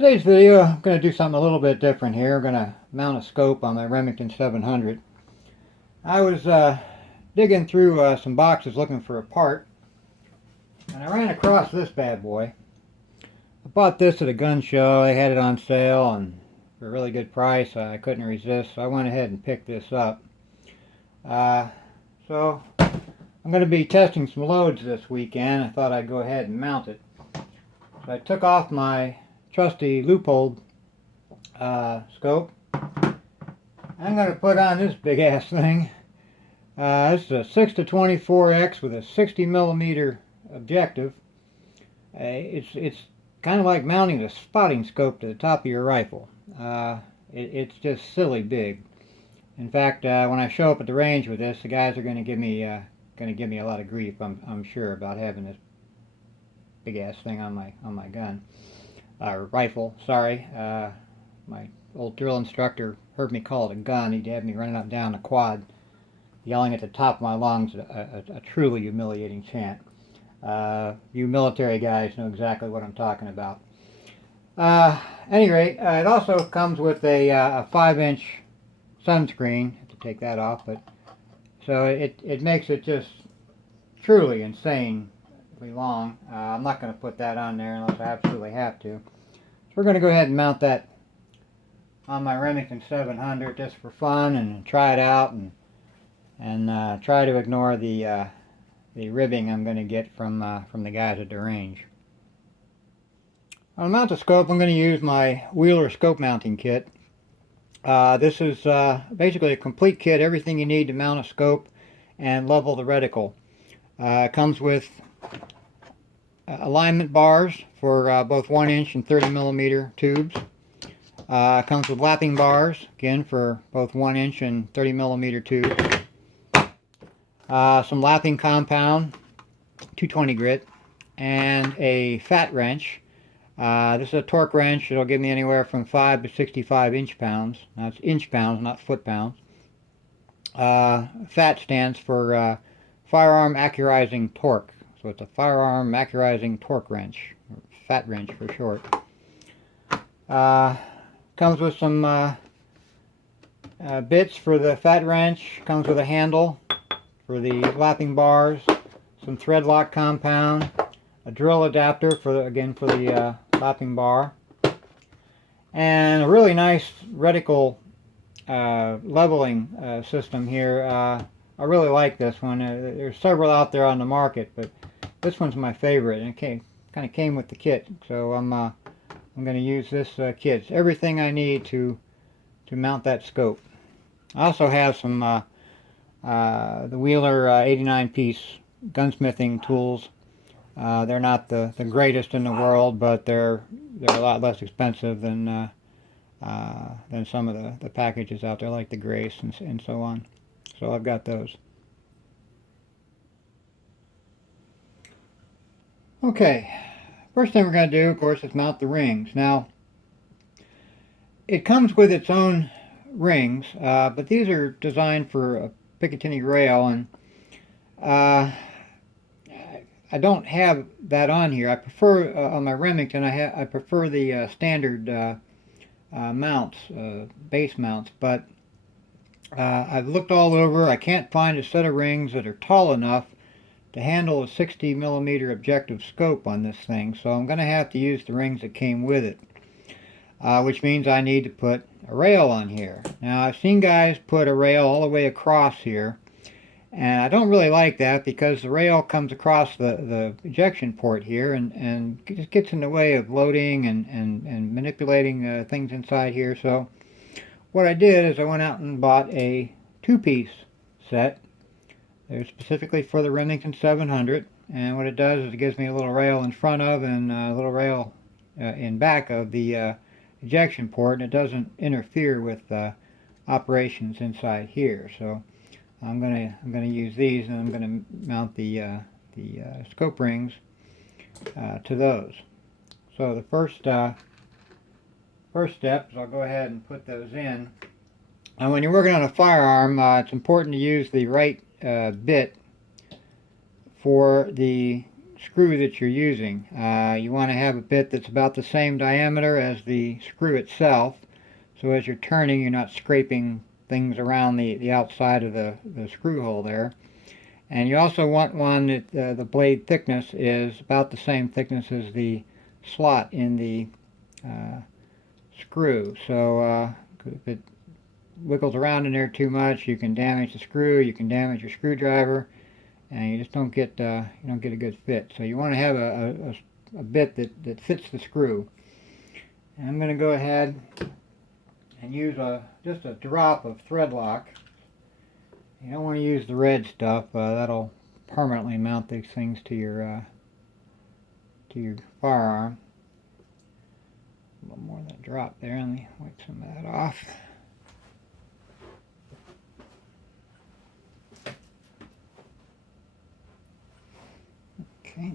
Today's video, I'm going to do something a little bit different here. I'm going to mount a scope on my Remington 700. I was digging through some boxes looking for a part, and I ran across this bad boy. I bought this at a gun show. They had it on sale and for a really good price. I couldn't resist, so I went ahead and picked this up. So I'm going to be testing some loads this weekend. I thought I'd go ahead and mount it. So I took off my trusty loophole scope. I'm going to put on this big ass thing. This is a 6-24X with a 60mm objective. It's kind of like mounting a spotting scope to the top of your rifle. It's just silly big. In fact, when I show up at the range with this, the guys are going to give me a lot of grief. I'm sure, about having this big ass thing on my gun. Rifle, sorry. My old drill instructor heard me call it a gun. He'd have me running up and down the quad, yelling at the top of my lungs, a truly humiliating chant. You military guys know exactly what I'm talking about. Any rate, it also comes with a 5-inch sunscreen. I have to take that off, but so it makes it just truly insane. Long. I'm not going to put that on there unless I absolutely have to. So we're going to go ahead and mount that on my Remington 700 just for fun and try it out and try to ignore the ribbing I'm going to get from the guys at the range. On mount the scope, I'm going to use my Wheeler scope mounting kit. This is basically a complete kit, everything you need to mount a scope and level the reticle. It comes with alignment bars for both 1-inch and 30mm tubes. Comes with lapping bars, again for both 1-inch and 30mm tubes. Some lapping compound, 220 grit, and a fat wrench. This is a torque wrench. It'll give me anywhere from 5 to 65 inch-pounds. Now it's inch-pounds, not foot-pounds. FAT stands for Firearm Accurizing Torque. So it's a firearm accurizing torque wrench, or fat wrench for short. Comes with some bits for the fat wrench. Comes with a handle for the lapping bars, some thread lock compound, a drill adapter for the lapping bar, and a really nice reticle leveling system here. I really like this one. There's several out there on the market, but this one's my favorite, and it kind of came with the kit. So I'm going to use this kit. It's everything I need to mount that scope. I also have some the Wheeler 89-piece gunsmithing tools. They're not the greatest in the world, but they're a lot less expensive than some of the packages out there, like the Grace and so on. So I've got those. Okay, first thing we're going to do, of course, is mount the rings. Now, it comes with its own rings, but these are designed for a Picatinny rail, and I don't have that on here. I prefer, on my Remington, I prefer the standard mounts, base mounts, but I've looked all over. I can't find a set of rings that are tall enough to handle a 60mm objective scope on this thing, so I'm going to have to use the rings that came with it, which means I need to put a rail on here. Now, I've seen guys put a rail all the way across here, and I don't really like that because the rail comes across the ejection port here and just gets in the way of loading and manipulating things inside here. So what I did is I went out and bought a 2-piece set. They're specifically for the Remington 700, and what it does is it gives me a little rail in front of and a little rail in back of the ejection port, and it doesn't interfere with operations inside here. So I'm gonna use these, and I'm gonna mount the scope rings to those. So the first step is I'll go ahead and put those in. And when you're working on a firearm, it's important to use the right bit for the screw that you're using. You want to have a bit that's about the same diameter as the screw itself, so as you're turning you're not scraping things around the outside of the screw hole there. And you also want one that the blade thickness is about the same thickness as the slot in the screw. So if it wiggles around in there too much, you can damage the screw, you can damage your screwdriver, and you just don't get a good fit. So you want to have a bit that fits the screw. And I'm going to go ahead and use just a drop of thread lock. You don't want to use the red stuff. That'll permanently mount these things to your firearm. A little more of that drop there. Let me wipe some of that off. Okay.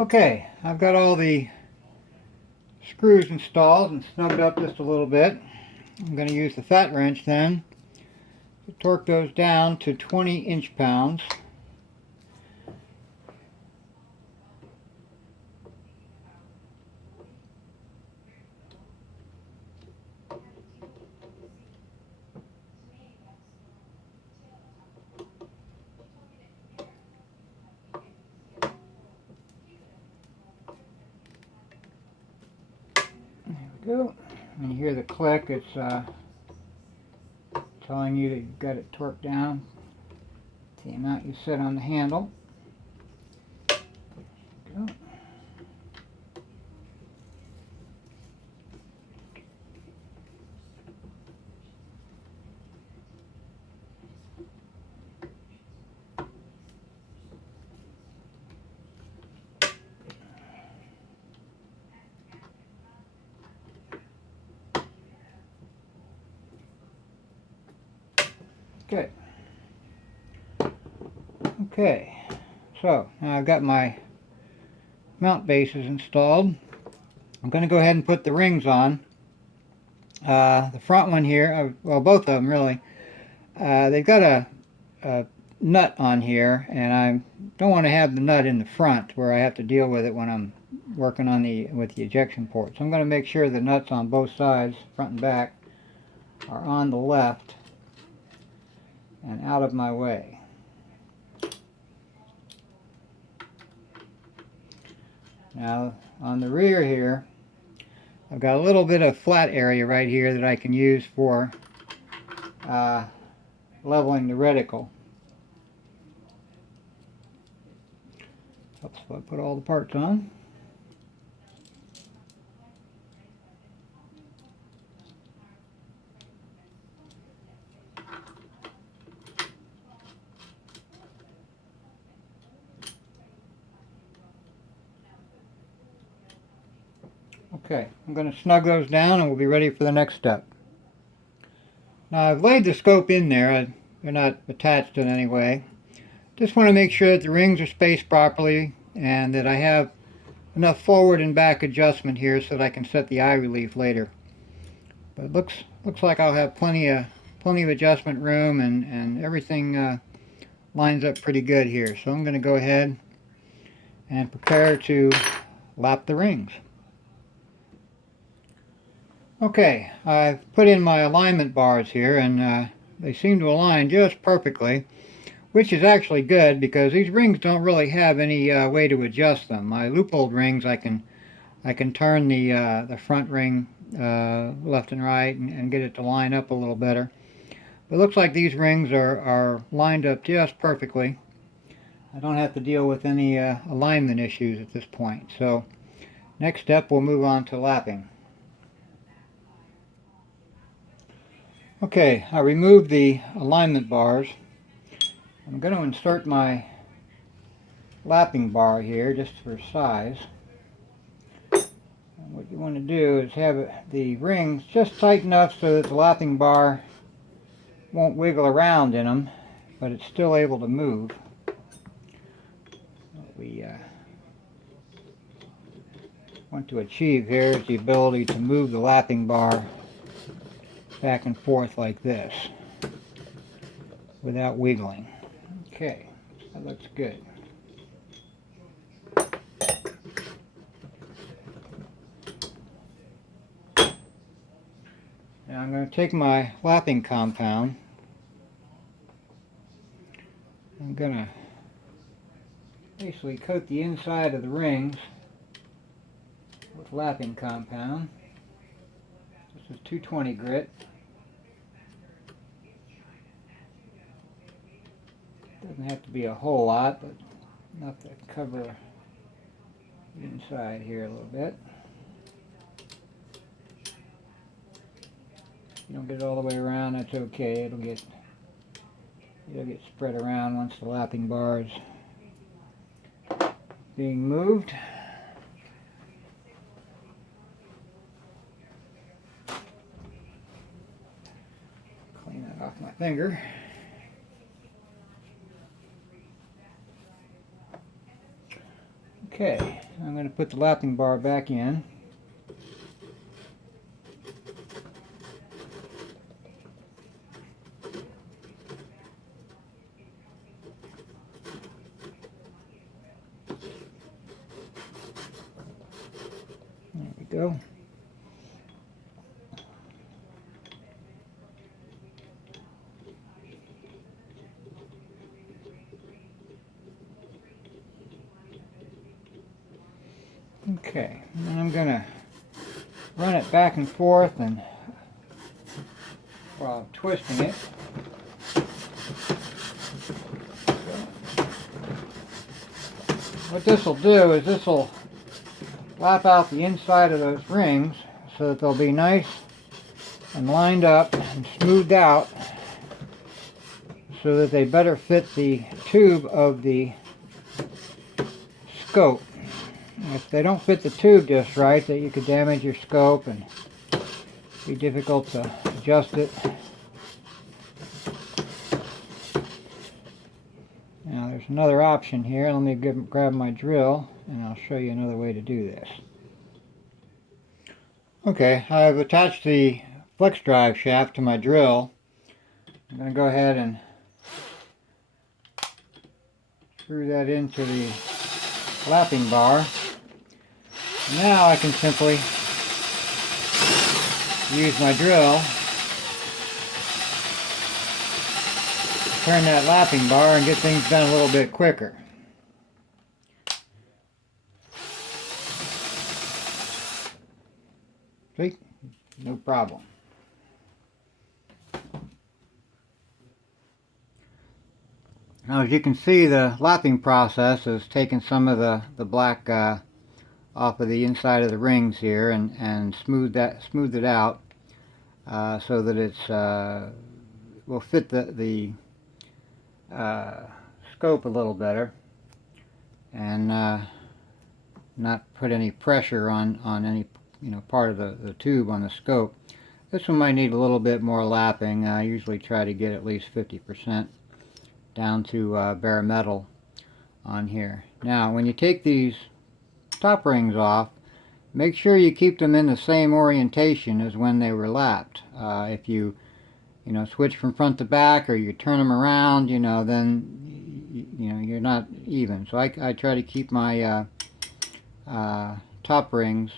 Okay, I've got all the screws installed and snugged up just a little bit. I'm going to use the fat wrench then to torque those down to 20 inch-pounds. Go. And you hear the click, it's telling you that you've got it torqued down to the amount you set on the handle. Go. Good. Okay, so now I've got my mount bases installed. I'm going to go ahead and put the rings on. The front one here, well, both of them really, they've got a nut on here, and I don't want to have the nut in the front where I have to deal with it when I'm working on with the ejection port. So I'm going to make sure the nuts on both sides, front and back, are on the left and out of my way. Now on the rear here, I've got a little bit of flat area right here that I can use for leveling the reticle. Oops, so I put all the parts on. Okay, I'm going to snug those down and we'll be ready for the next step. Now I've laid the scope in there. They're not attached in any way. Just want to make sure that the rings are spaced properly and that I have enough forward and back adjustment here so that I can set the eye relief later. But it looks like I'll have plenty of adjustment room, and everything lines up pretty good here. So I'm going to go ahead and prepare to lap the rings. Okay, I've put in my alignment bars here, and they seem to align just perfectly. which is actually good because these rings don't really have any way to adjust them. My loop-holed rings, I can turn the front ring left and right and get it to line up a little better. But it looks like these rings are lined up just perfectly. I don't have to deal with any alignment issues at this point. So next step, we'll move on to lapping. Okay, I removed the alignment bars. I'm going to insert my lapping bar here just for size. And what you want to do is have the rings just tight enough so that the lapping bar won't wiggle around in them, but it's still able to move. What we want to achieve here is the ability to move the lapping bar back and forth like this without wiggling. Okay, that looks good. Now I'm going to take my lapping compound. I'm going to basically coat the inside of the rings with lapping compound. This is 220 grit. Doesn't have to be a whole lot, but enough to cover the inside here a little bit. If you don't get it all the way around, that's okay. It'll get spread around once the lapping bar is being moved. Clean that off my finger. Okay, I'm going to put the lapping bar back in. There we go. Okay, and then I'm going to run it back and forth and while I'm twisting it. What this will do is this will lap out the inside of those rings so that they'll be nice and lined up and smoothed out so that they better fit the tube of the scope. If they don't fit the tube just right, that you could damage your scope and be difficult to adjust it. Now there's another option here. Let me grab my drill and I'll show you another way to do this. Okay, I've attached the flex drive shaft to my drill. I'm going to go ahead and screw that into the lapping bar. Now I can simply use my drill, turn that lapping bar and get things done a little bit quicker. See? No problem. Now as you can see, the lapping process has taken some of the black off of the inside of the rings here and smoothed it out so that it's will fit the scope a little better and not put any pressure on any part of the tube on the scope. This one might need a little bit more lapping. I usually try to get at least 50% down to bare metal on here. Now when you take these top rings off, make sure you keep them in the same orientation as when they were lapped. If you switch from front to back or you turn them around, then you're not even. So I try to keep my top rings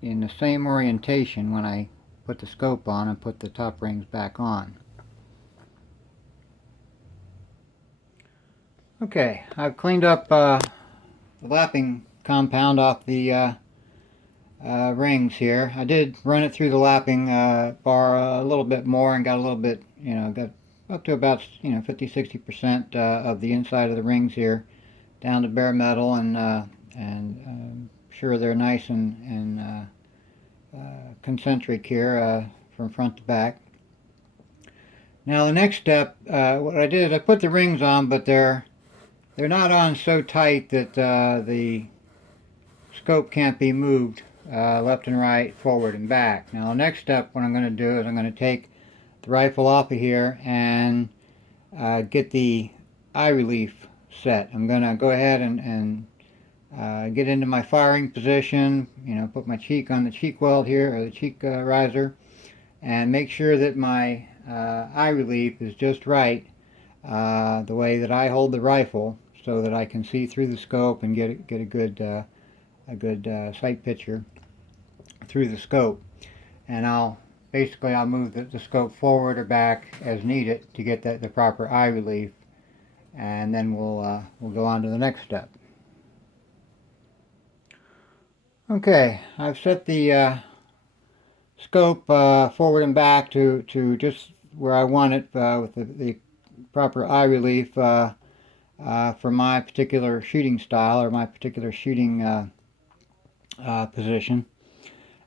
in the same orientation when I put the scope on and put the top rings back on. Okay, I've cleaned up the lapping compound off the rings here. I did run it through the lapping bar a little bit more and got a little bit, got up to about 50-60% of the inside of the rings here down to bare metal, and sure they're nice and concentric here from front to back. Now the next step, what I did is I put the rings on, but they're not on so tight that the scope can't be moved left and right, forward and back. Now the next step, what I'm going to do is I'm going to take the rifle off of here and get the eye relief set. I'm going to go ahead and get into my firing position, put my cheek on the cheek weld here, or the cheek riser, and make sure that my eye relief is just right, the way that I hold the rifle, so that I can see through the scope and get a good sight picture through the scope. And I'll move the scope forward or back as needed to get the proper eye relief, and then we'll go on to the next step. Okay, I've set the scope forward and back to just where I want it, with the proper eye relief for my particular shooting style or my particular shooting position.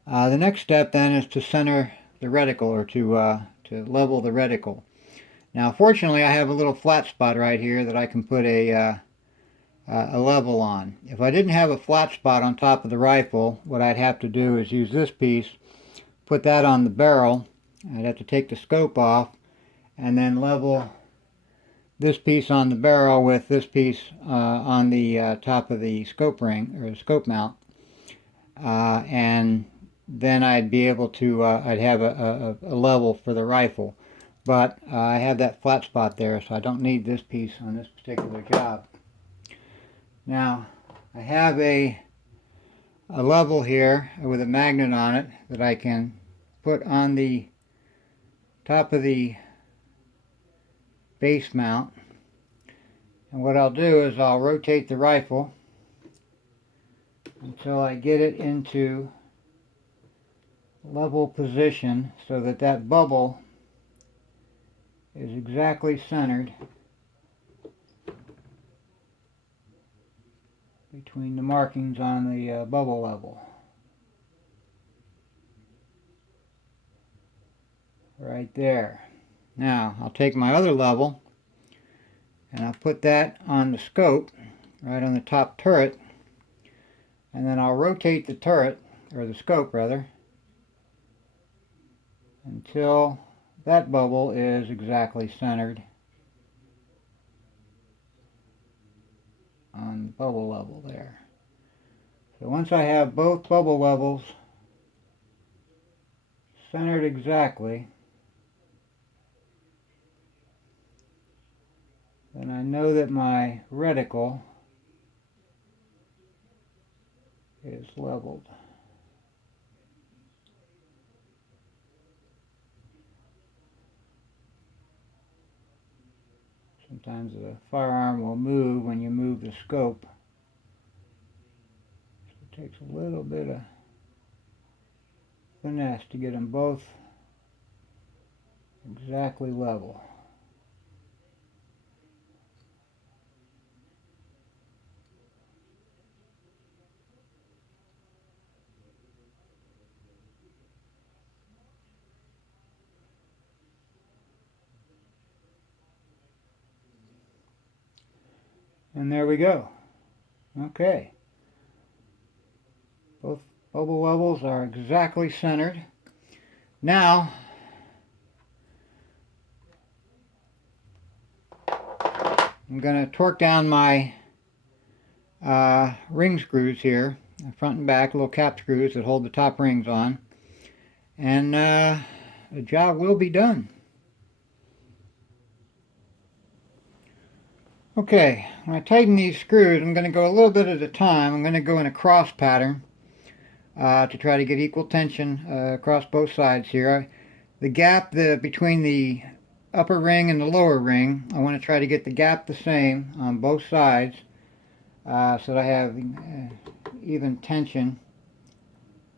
The next step then is to center the reticle, or to level the reticle. Now fortunately I have a little flat spot right here that I can put a level on. If I didn't have a flat spot on top of the rifle, what I'd have to do is use this piece, put that on the barrel. I'd have to take the scope off and then level this piece on the barrel with this piece on the top of the scope ring, or the scope mount, and then I'd be able to I'd have a level for the rifle. But I have that flat spot there, so I don't need this piece on this particular job. Now I have a level here with a magnet on it that I can put on the top of the base mount, and what I'll do is I'll rotate the rifle until I get it into level position, so that that bubble is exactly centered between the markings on the bubble level. Right there. Now I'll take my other level and I'll put that on the scope, right on the top turret, and then I'll rotate the turret, or the scope rather, until that bubble is exactly centered on the bubble level there. So once I have both bubble levels centered exactly, then I know that my reticle is leveled. Sometimes the firearm will move when you move the scope. So it takes a little bit of finesse to get them both exactly level. And there we go. Okay. Both bubble levels are exactly centered. Now, I'm going to torque down my ring screws here, front and back, little cap screws that hold the top rings on. And the job will be done. Okay, when I tighten these screws, I'm going to go a little bit at a time. I'm going to go in a cross pattern to try to get equal tension across both sides here. The gap between the upper ring and the lower ring. I want to try to get the gap the same on both sides so that I have even tension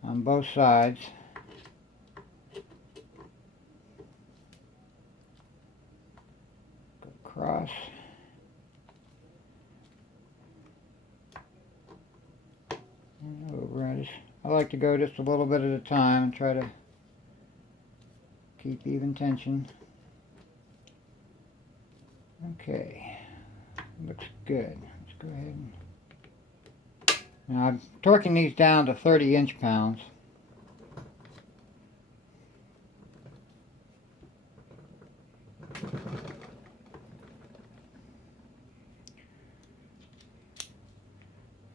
on both sides. Go across. And over. I like to go just a little bit at a time and try to keep even tension. Okay, looks good. Let's go ahead and... Now I'm torquing these down to 30 inch-pounds.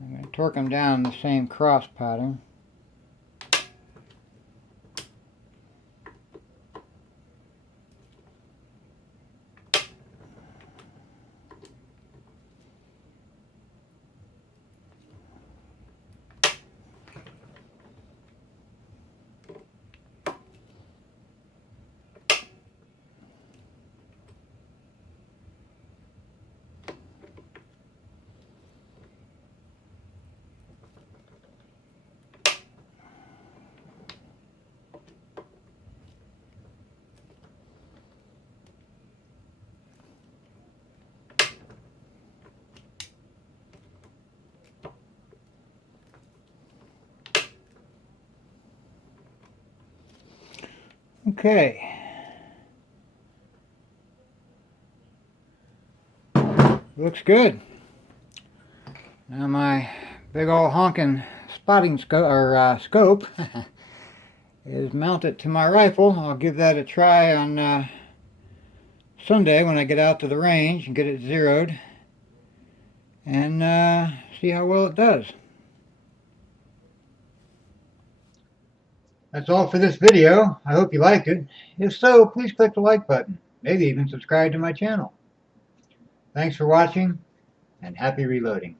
I'm going to torque them down in the same cross pattern. Okay. Looks good. Now my big old honking spotting scope is mounted to my rifle. I'll give that a try on Sunday when I get out to the range and get it zeroed and see how well it does. That's all for this video. I hope you liked it. If so, please click the like button. Maybe even subscribe to my channel. Thanks for watching, and happy reloading.